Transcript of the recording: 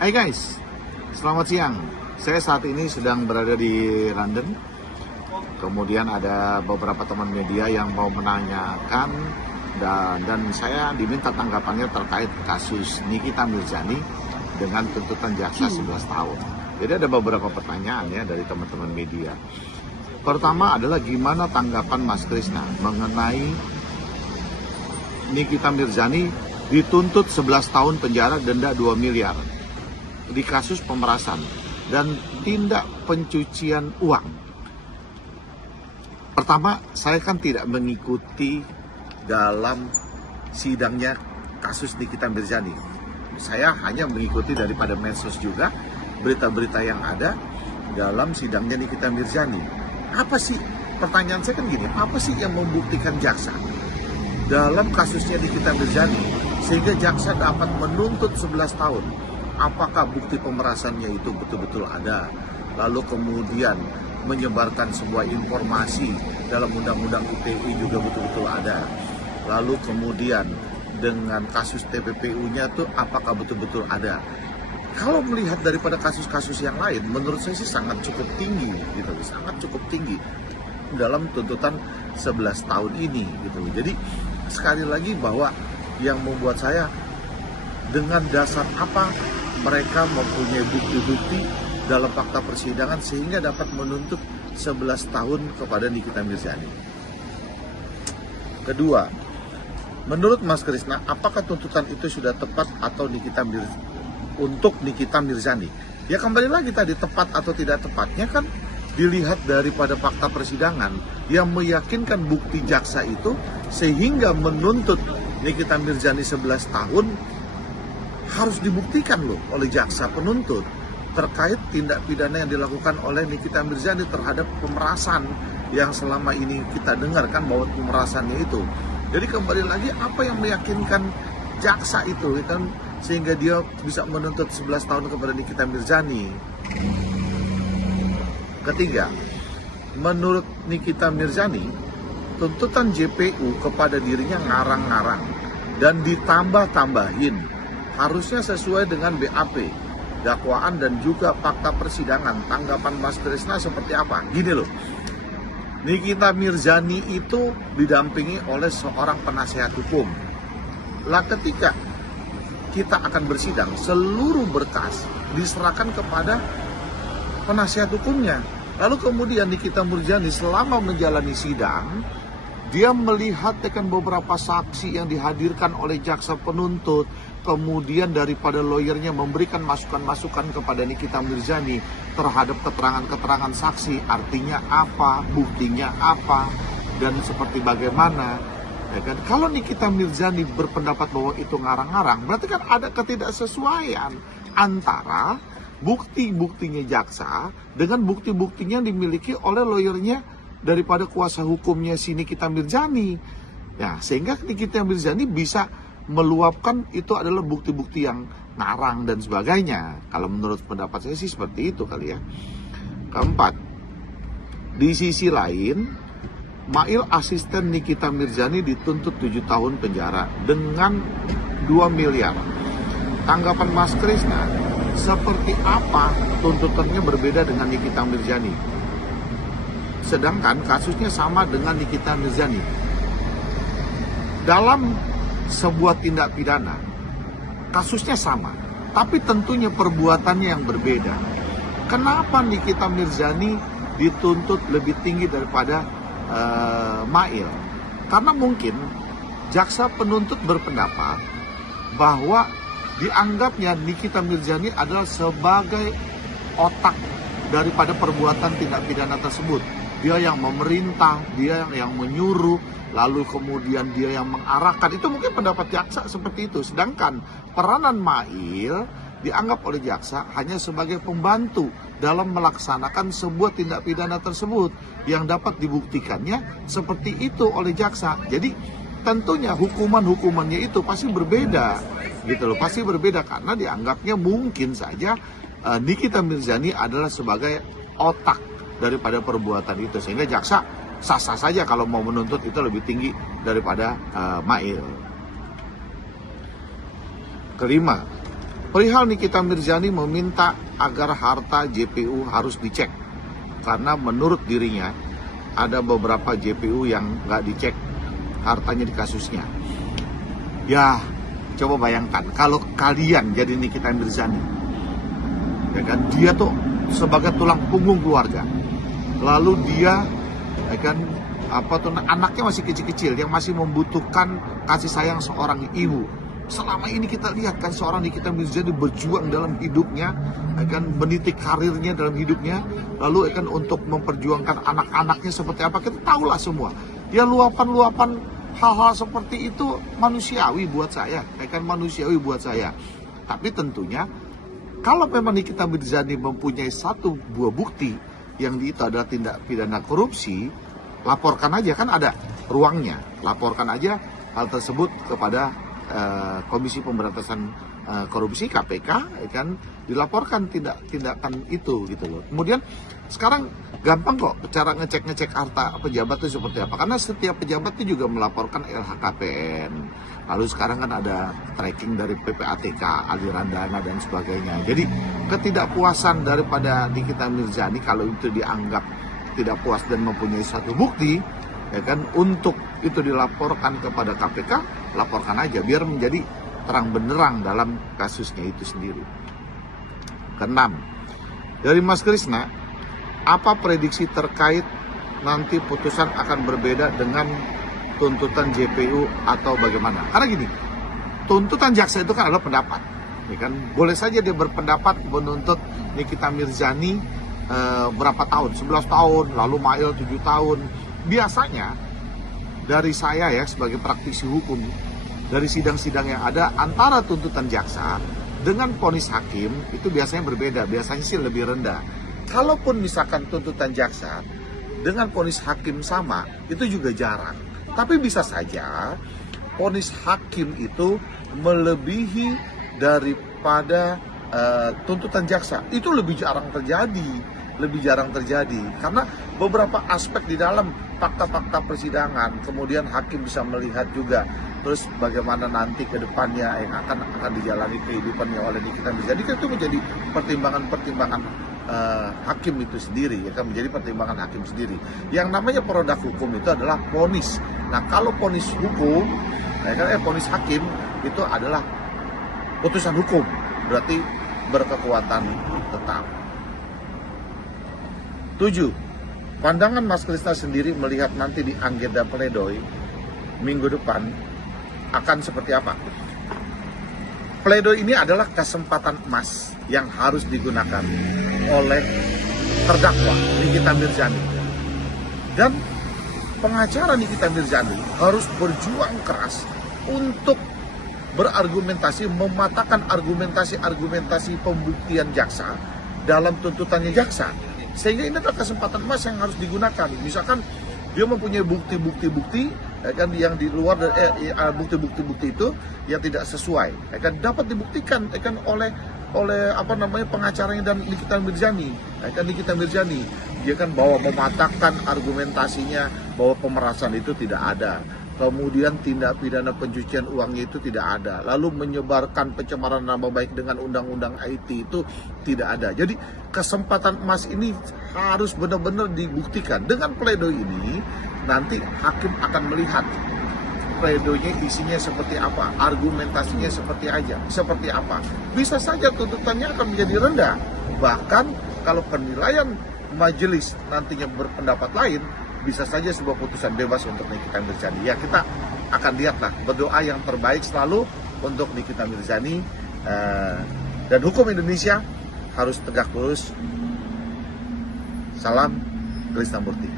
Hai guys, selamat siang. Saya saat ini sedang berada di London. Kemudian ada beberapa teman media yang mau menanyakan dan saya diminta tanggapannya terkait kasus Nikita Mirzani dengan tuntutan jaksa 11 tahun. Jadi ada beberapa pertanyaan ya dari teman-teman media. Pertama adalah gimana tanggapan Mas Krisna mengenai Nikita Mirzani dituntut 11 tahun penjara, denda 2 miliar di kasus pemerasan dan tindak pencucian uang. Pertama, saya kan tidak mengikuti dalam sidangnya kasus Nikita Mirzani. Saya hanya mengikuti daripada medsos juga berita-berita yang ada dalam sidangnya Nikita Mirzani. Apa sih, pertanyaan saya kan gini, apa sih yang membuktikan jaksa dalam kasusnya Nikita Mirzani sehingga jaksa dapat menuntut 11 tahun? Apakah bukti pemerasannya itu betul-betul ada? Lalu kemudian menyebarkan sebuah informasi dalam undang-undang ITE juga betul-betul ada. Lalu kemudian dengan kasus TPPU-nya tuh apakah betul-betul ada? Kalau melihat daripada kasus-kasus yang lain, menurut saya sih sangat cukup tinggi, gitu, sangat cukup tinggi dalam tuntutan 11 tahun ini, gitu. Jadi sekali lagi bahwa yang membuat saya dengan dasar apa mereka mempunyai bukti-bukti dalam fakta persidangan sehingga dapat menuntut 11 tahun kepada Nikita Mirzani. Kedua, menurut Mas Krisna, apakah tuntutan itu sudah tepat atau untuk Nikita Mirzani? Ya kembali lagi tadi, tepat atau tidak tepatnya kan dilihat daripada fakta persidangan yang meyakinkan bukti jaksa itu sehingga menuntut Nikita Mirzani 11 tahun. Harus dibuktikan loh oleh jaksa penuntut terkait tindak pidana yang dilakukan oleh Nikita Mirzani terhadap pemerasan yang selama ini kita dengar kan bahwa pemerasannya itu. Jadi kembali lagi apa yang meyakinkan jaksa itu kan sehingga dia bisa menuntut 11 tahun kepada Nikita Mirzani. Ketiga, menurut Nikita Mirzani, tuntutan JPU kepada dirinya ngarang-ngarang dan ditambah-tambahin. Harusnya sesuai dengan BAP, dakwaan dan juga fakta persidangan. Tanggapan Mas Krisna seperti apa? Gini loh, Nikita Mirzani itu didampingi oleh seorang penasehat hukum. Lah ketika kita akan bersidang, seluruh berkas diserahkan kepada penasehat hukumnya. Lalu kemudian Nikita Mirzani selama menjalani sidang, dia melihat beberapa saksi yang dihadirkan oleh jaksa penuntut, kemudian daripada lawyernya memberikan masukan-masukan kepada Nikita Mirzani terhadap keterangan-keterangan saksi, artinya apa, buktinya apa, dan seperti bagaimana. Ya kan? Kalau Nikita Mirzani berpendapat bahwa itu ngarang-ngarang, berarti kan ada ketidaksesuaian antara bukti-buktinya jaksa dengan bukti-buktinya yang dimiliki oleh lawyernya daripada kuasa hukumnya si Nikita Mirzani. Ya, sehingga Nikita Mirzani bisa meluapkan itu adalah bukti-bukti yang ngarang dan sebagainya. Kalau menurut pendapat saya sih seperti itu kali ya. Keempat, di sisi lain, Mail asisten Nikita Mirzani dituntut 7 tahun penjara dengan 2 miliar. Tanggapan Mas Krisna, seperti apa tuntutannya berbeda dengan Nikita Mirzani? Sedangkan kasusnya sama dengan Nikita Mirzani. Dalam sebuah tindak pidana, kasusnya sama, tapi tentunya perbuatannya yang berbeda. Kenapa Nikita Mirzani dituntut lebih tinggi daripada Mail? Karena mungkin jaksa penuntut berpendapat bahwa dianggapnya Nikita Mirzani adalah sebagai otak daripada perbuatan tindak pidana tersebut. Dia yang memerintah, dia yang menyuruh, lalu kemudian dia yang mengarahkan. Itu mungkin pendapat jaksa seperti itu. Sedangkan peranan Mail dianggap oleh jaksa hanya sebagai pembantu dalam melaksanakan sebuah tindak pidana tersebut yang dapat dibuktikannya seperti itu oleh jaksa. Jadi tentunya hukumannya itu pasti berbeda, gitu loh. Pasti berbeda karena dianggapnya mungkin saja Nikita Mirzani adalah sebagai otak daripada perbuatan itu, sehingga jaksa sah-sah saja kalau mau menuntut itu lebih tinggi daripada Mail. Kelima, Perihal Nikita Mirzani meminta agar harta JPU harus dicek. Karena menurut dirinya ada beberapa JPU yang nggak dicek hartanya di kasusnya. Ya, coba bayangkan kalau kalian jadi Nikita Mirzani, ya kan, dia tuh sebagai tulang punggung keluarga. Lalu dia, ya kan, anaknya masih kecil-kecil yang masih membutuhkan kasih sayang seorang ibu. Selama ini kita lihat kan seorang Nikita Mirzani berjuang dalam hidupnya, akan menitik karirnya dalam hidupnya, lalu akan untuk memperjuangkan anak-anaknya seperti apa, kita tahulah semua. Ya, luapan-luapan hal-hal seperti itu manusiawi buat saya, manusiawi buat saya. Tapi tentunya kalau memang Nikita Mirzani mempunyai satu buah bukti yang itu adalah tindak pidana korupsi, laporkan aja, kan ada ruangnya, laporkan aja hal tersebut kepada Komisi Pemberantasan Korupsi KPK, kan, dilaporkan tindakan itu gitu loh. Kemudian sekarang gampang kok cara ngecek harta pejabat itu seperti apa, karena setiap pejabat itu juga melaporkan LHKPN. Lalu sekarang kan ada tracking dari PPATK, aliran dana dan sebagainya. Jadi ketidakpuasan daripada Nikita Mirzani kalau itu dianggap tidak puas dan mempunyai satu bukti, ya kan, untuk itu dilaporkan kepada KPK, laporkan aja biar menjadi terang benderang dalam kasusnya itu sendiri. Keenam, dari Mas Krisna, apa prediksi terkait nanti putusan akan berbeda dengan tuntutan JPU atau bagaimana? Karena gini, tuntutan jaksa itu kan adalah pendapat, ya kan, boleh saja dia berpendapat menuntut Nikita Mirzani berapa tahun, 11 tahun, lalu Mail 7 tahun. Biasanya dari saya ya sebagai praktisi hukum, dari sidang-sidang yang ada, antara tuntutan jaksa dengan vonis hakim itu biasanya berbeda, biasanya sih lebih rendah. Kalaupun misalkan tuntutan jaksa dengan vonis hakim sama, itu juga jarang. Tapi bisa saja vonis hakim itu melebihi daripada tuntutan jaksa. Itu lebih jarang terjadi karena beberapa aspek di dalam fakta-fakta persidangan, kemudian hakim bisa melihat juga terus bagaimana nanti ke depannya yang akan dijalani kehidupannya oleh Nikita Mirzani. Itu menjadi pertimbangan hakim itu sendiri, ya kan, menjadi pertimbangan hakim sendiri. Yang namanya produk hukum itu adalah vonis. Nah, kalau vonis hukum, ya kan, vonis hakim itu adalah putusan hukum, berarti berkekuatan tetap. 7. Pandangan Mas Krisna sendiri melihat nanti di agenda pledoi minggu depan akan seperti apa? Pledoi ini adalah kesempatan emas yang harus digunakan oleh terdakwa Nikita Mirzani. Dan pengacara Nikita Mirzani harus berjuang keras untuk berargumentasi, mematahkan argumentasi pembuktian jaksa dalam tuntutannya jaksa. Sehingga ini adalah kesempatan emas yang harus digunakan. Misalkan dia mempunyai bukti-bukti, ya kan, yang di luar bukti-bukti itu yang tidak sesuai, ya kan, dapat dibuktikan, ya kan, oleh pengacaranya dan Nikita Mirzani, ya kan, Nikita Mirzani, dia kan bahwa mematahkan argumentasinya bahwa pemerasan itu tidak ada. Kemudian tindak pidana pencucian uangnya itu tidak ada. Lalu menyebarkan pencemaran nama baik dengan undang-undang IT itu tidak ada. Jadi kesempatan emas ini harus benar-benar dibuktikan. Dengan pledoi ini nanti hakim akan melihat pledoinya isinya seperti apa, argumentasinya seperti apa. Bisa saja tuntutannya akan menjadi rendah. Bahkan kalau penilaian majelis nantinya berpendapat lain, bisa saja sebuah putusan bebas untuk Nikita Mirzani. Ya, kita akan lihatlah, berdoa yang terbaik selalu untuk Nikita Mirzani, dan hukum Indonesia harus tegak lurus. Salam Krisnamurti.